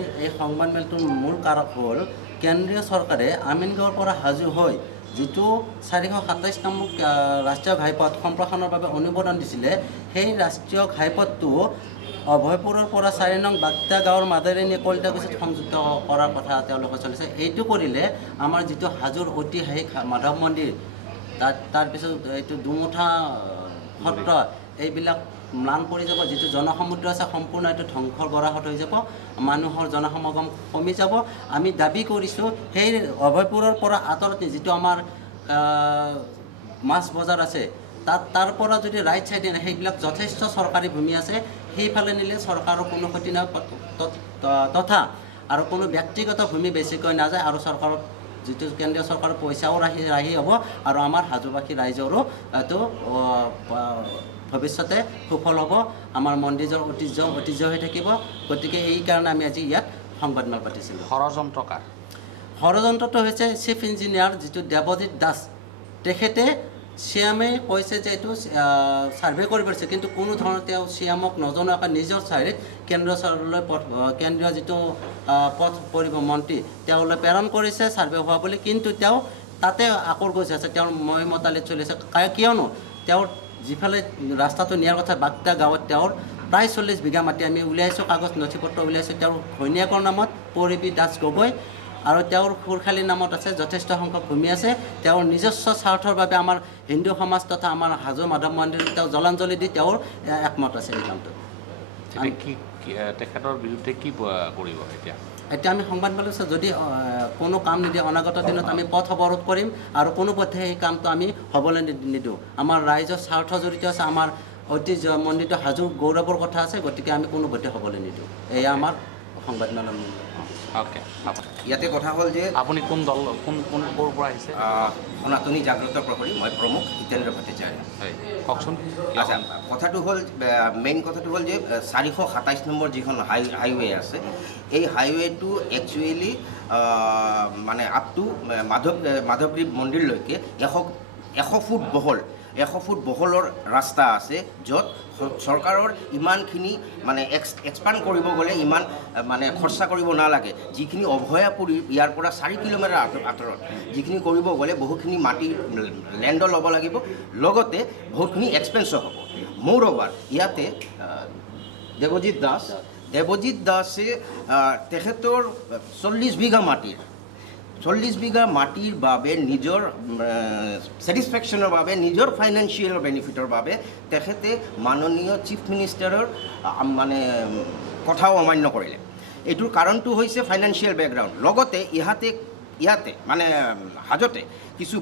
এই সংবাদমেলটোৰ মূল কাৰক হ'ল কেন্দ্ৰীয় চৰকাৰে আমিনগাঁৱৰ পৰা সাজু হৈ যিটো 427 নম্বৰ ৰাষ্ট্ৰীয় ঘাইপথ সম্প্ৰসাৰণৰ বাবে অনুমোদন দিছিলে সেই ৰাষ্ট্ৰীয় ঘাইপথটো অভয়পুৰৰ পৰা 4 নং বাগদা গাঁৱৰ মাজেৰে নি কলিতাকুছিত সংযুক্ত কৰাৰ কথা তেওঁলোকে চলিছে। এইটো কৰিলে আমাৰ যিটো হাজোৰ ঐতিহাসিক মাধৱ মন্দিৰ তাৰপিছত এইটো দুমুঠা সত্ৰ এইবিলাক ম্লান পৰি যাব, যিটো জনসমুদ্ৰ আছে সম্পূৰ্ণ এইটো ধ্বংসৰ গৰাহত হৈ যাব, মানুহৰ জনসমাগম কমি যাব। আমি দাবী কৰিছোঁ সেই অভয়পুৰৰ পৰা আঁতৰত যিটো আমাৰ মাছ বজাৰ আছে তাৰ পৰা যদি ৰাইট চাইডে সেইবিলাক যথেষ্ট চৰকাৰী ভূমি আছে, সেইফালে নিলে চৰকাৰৰ কোনো ক্ষতি নহয় তথা আৰু কোনো ব্যক্তিগত ভূমি বেছিকৈ নাযায় আৰু চৰকাৰৰ যিটো কেন্দ্ৰীয় চৰকাৰৰ পইচাও ৰাহি হ'ব আৰু আমাৰ হাজোবাসী ৰাইজৰো এইটো ভৱিষ্যতে সুফল হ'ব, আমাৰ মন্দিৰৰ ঐতিহ্য হৈ থাকিব। গতিকে এই কাৰণে আমি আজি ইয়াত সংবাদমেল পাতিছিলোঁ। ষড়যন্ত্ৰটো হৈছে চিফ ইঞ্জিনিয়াৰ যিটো দেৱজিৎ দাস, তেখেতে চিএমে কৈছে যে এইটো ছাৰ্ভে কৰিব পাৰিছে, কিন্তু কোনো ধৰণৰ তেওঁ চিএমক নজনোৱাকৈ নিজৰ চাৰিত কেন্দ্ৰীয় চৰকাৰলৈ কেন্দ্ৰীয় যিটো পথ পৰিবহণ মন্ত্ৰী তেওঁলৈ প্ৰেৰণ কৰিছে ছাৰ্ভে হোৱা বুলি, কিন্তু তেওঁ তাতে আকৰ গৈ আছে, তেওঁৰ মই মতালিত চলি আছে। কিয়নো তেওঁৰ যিফালে ৰাস্তাটো নিয়াৰ কথা বাগদা গাঁৱত তেওঁৰ প্ৰায় 40 বিঘা মাটি আমি উলিয়াইছোঁ, কাগজ নথি পত্ৰ উলিয়াইছোঁ তেওঁৰ ঘৈণীয়েকৰ নামত পৰিবী দাস গগৈ, আৰু তেওঁৰ খুৰখালী নামত আছে যথেষ্ট সংখ্যক ভূমি আছে। তেওঁৰ নিজস্ব স্বাৰ্থৰ বাবে আমাৰ হিন্দু সমাজ তথা আমাৰ হাজো মাধৱ মন্দিৰত তেওঁ জলাঞ্জলি দি তেওঁৰ একমত আছে এই কামটো। তেখেতৰ বিৰুদ্ধে কি কৰিব এতিয়া আমি সংবাদমেল যদি কোনো কাম নিদিয়ে অনাগত দিনত আমি পথ অৱৰোধ কৰিম আৰু কোনোপধ্যে সেই কামটো আমি হ'বলৈ নিদিওঁ। আমাৰ ৰাইজৰ স্বাৰ্থ জড়িত আছে, আমাৰ ঐতিহ্য মন্দিৰটো হাজোৰ গৌৰৱৰ কথা আছে, গতিকে আমি কোনোপধ্যে হ'বলৈ নিদিওঁ। এয়া আমাৰ সংবাদমেলৰ মূল্য। ইয়াতে কথা হ'ল যে আপুনি কোন দল কোন ক'ৰ পৰা আহিছে? সনাতনী জাগ্ৰত প্ৰহৰী, মই প্ৰমুখ হিতেন্দ্ৰ ভট্টাচাৰ্য। কওকচোন। আচ্ছা, কথাটো হ'ল মেইন কথাটো হ'ল যে 427 নম্বৰ যিখন হাইৱে আছে, এই হাইৱেটো একচুৱেলি মানে আপ টু মাধৱদেৱ মন্দিৰলৈকে 100 ফুট বহল 100 ফুট বহলৰ ৰাস্তা আছে, য'ত চৰকাৰৰ ইমানখিনি মানে এক্সপাণ্ড কৰিব গ'লে ইমান মানে খৰচা কৰিব নালাগে। যিখিনি অভয়াপুৰী ইয়াৰ পৰা 4 কিলোমিটাৰ আঁতৰত যিখিনি কৰিব গ'লে বহুখিনি মাটি লেণ্ডো ল'ব লাগিব, লগতে বহুতখিনি এক্সপেন্সো হ'ব। মোৰ অভাৰ ইয়াতে দেৱজিৎ দাসে তেখেতৰ 40 বিঘা মাটিৰ বাবে নিজৰ ছেটিছফেকশ্যনৰ বাবে নিজৰ ফাইনেন্সিয়েল বেনিফিটৰ বাবে তেখেতে মাননীয় চিফ মিনিষ্টাৰৰ মানে কথাও অমান্য কৰিলে। এইটোৰ কাৰণটো হৈছে ফাইনেন্সিয়েল বেকগ্ৰাউণ্ড, লগতে ইয়াতে মানে হাজোতে কিছু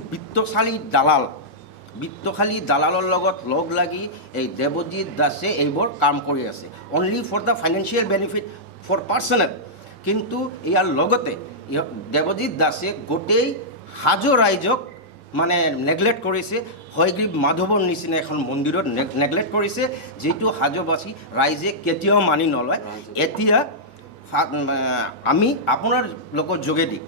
বিত্তশালী দালালৰ লগত লগ লাগি এই দেৱজিৎ দাসে এইবোৰ কাম কৰি আছে, only for the financial benefit for personal. কিন্তু ইয়াৰ লগতে দেৱজিৎ দাসে গোটেই হাজো ৰাইজক মানে নেগলেক্ট কৰিছে, হয়গ্ৰীৱ মাধৱৰ নিচিনা এখন মন্দিৰত নেগলেক্ট কৰিছে, যিটো হাজোবাসী ৰাইজে কেতিয়াও মানি নলয়। এতিয়া আমি আপোনাৰ লগত যোগেদি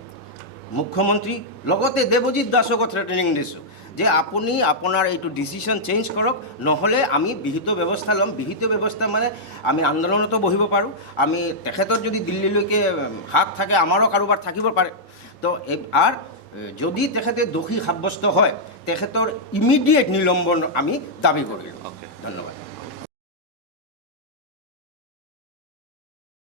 মুখ্যমন্ত্ৰী লগতে দেৱজিৎ দাসকো থ্ৰেটেনিং দিছোঁ যে আপুনি আপোনাৰ এইটো ডিচিশ্যন চেঞ্জ কৰক, নহ'লে আমি বিহিত ব্যৱস্থা ল'ম। বিহিত ব্যৱস্থা মানে আমি আন্দোলনতো বহিব পাৰোঁ, আমি তেখেতৰ যদি দিল্লীলৈকে হাত থাকে আমাৰো কাৰোবাৰ থাকিব পাৰে। তো আৰু যদি তেখেতে দোষী সাব্যস্ত হয় তেখেতৰ ইমিডিয়েট নিলম্বন আমি দাবী কৰিলোঁ। ধন্যবাদ।